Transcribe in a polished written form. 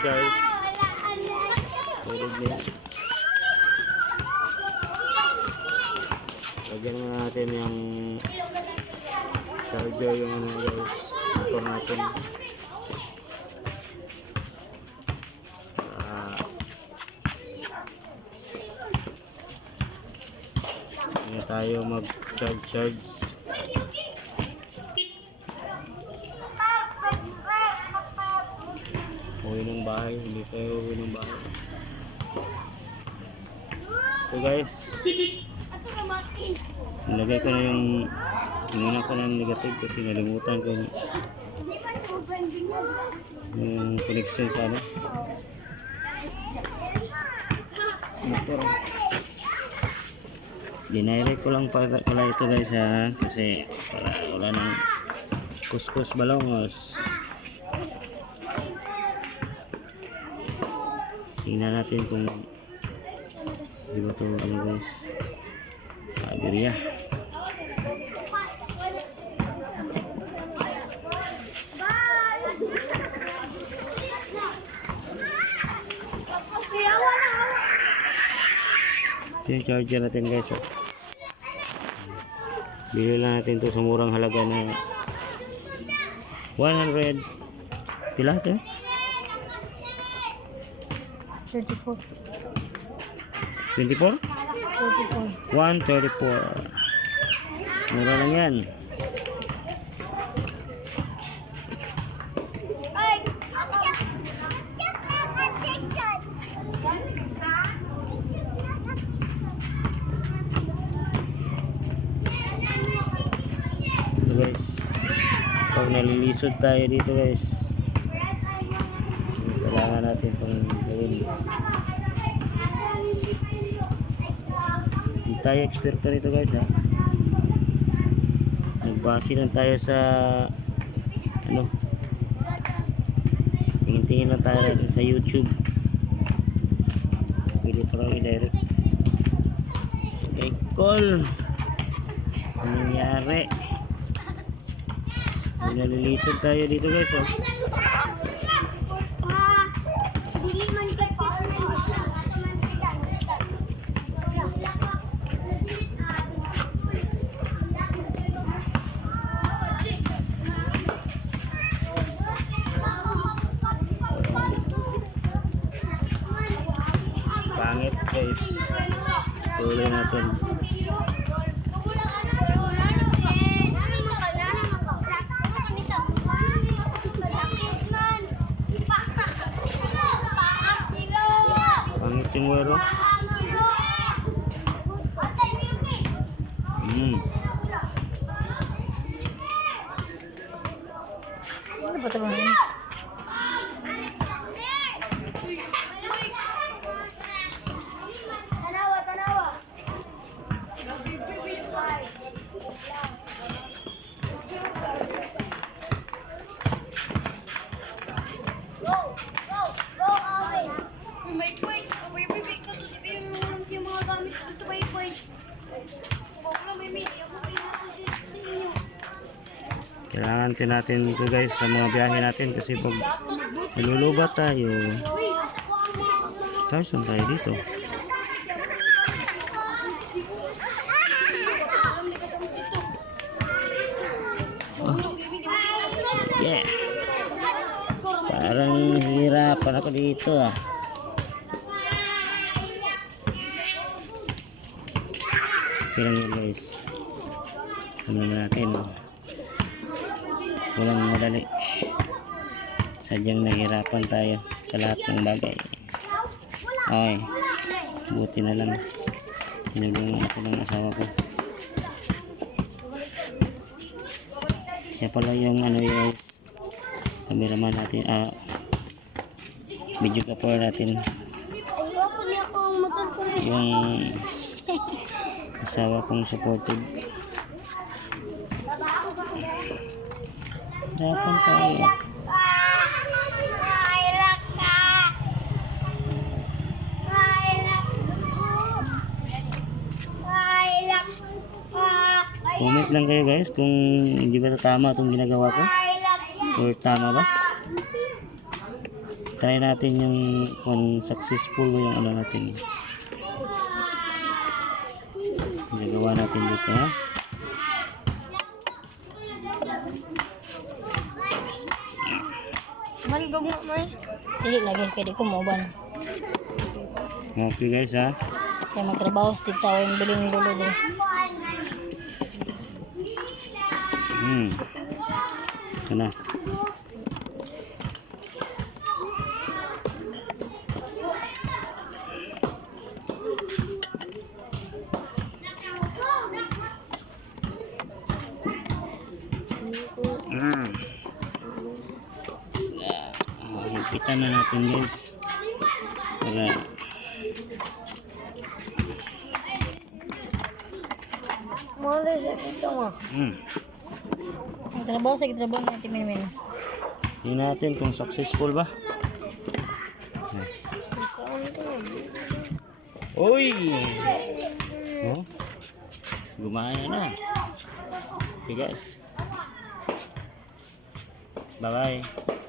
guys. Tulog niya. Lagyan na natin yung charger yung ano guys. Ito natin. Hindi tayo mag-charge. Uwi ng bahay, hindi tayo uwi ng bahay. So guys, nilagay ko na yung inuna ko ng negative kasi nalimutan ko yung connection sa ano motor. Dinirect ko lang pala ito guys ha, kasi para wala nang kuskus balongos. Tingnan natin kung di ba ito ano guys, aberya. Ito yung charger natin guys oh. Bili lang natin ito sa murang halaga na 100 pila ito? 34. 24? 134. Mura lang yan. Ito guys, pag nalilisod tayo dito guys, kailangan natin itong gawin. Hindi tayo eksperto nito guys ha. Nagbase lang tayo sa ano, tingin-tingin lang tayo natin sa YouTube. Pwede pa lang i-direct. Okay, call. Ano nangyari? Nalilisod tayo dito guys oh. Pangit guys. Tuloy natin. Pangit yung wero. Ano ba ito ba? Kailangan din natin ito guys sa mga biyahe natin kasi pag nilulubat tayo, saan tayo dito? Oh. Yeah, parang hirapan ako dito ah. Okay lang yun guys, ano natin walang madali, sadyang nahirapan tayo sa lahat ng bagay. Okay, buti na lang tinulungan ako ng asawa ko. Siya pala yung ano guys, cameraman natin, video capper natin, yung asawa kong supportive. Hirapan tayo. Comment lang kayo guys kung hindi ba tama itong ginagawa ko or tama ba. Try natin yung kung successful yung ano natin. Ginagawa natin dito, ha? Malgog mo, may. Dili lagi, kaya di ko mauban. Okay guys, ha? Kaya magtrabaho sa titaw yung biling dulo din. Ito na. Higpitan na natin guys. Para Mali sa titaw mo. Magtrabaho sa kitrabaho natin, min. tingnan natin kung successful ba. Uy! Oh, gumaya na. Okay guys. Bye bye.